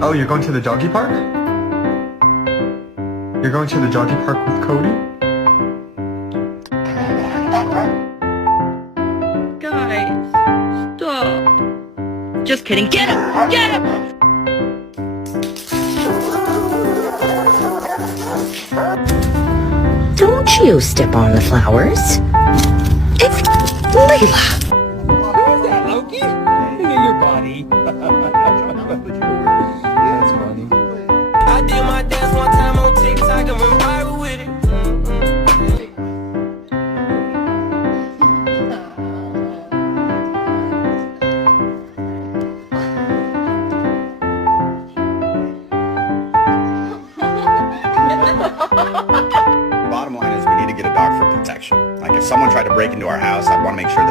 Oh, you're going to the doggy park? You're going to the doggy park with Cody? Guys, stop. Just kidding. Get him! Get him! Don't you step on the flowers. It's Layla. Who's that, Loki? Look at your body. That's funny. I did my dance one time on TikTok and went viral with it. Bottom line is we need to get a dog for protection. Like if someone tried to break into our house, I'd want to make sure that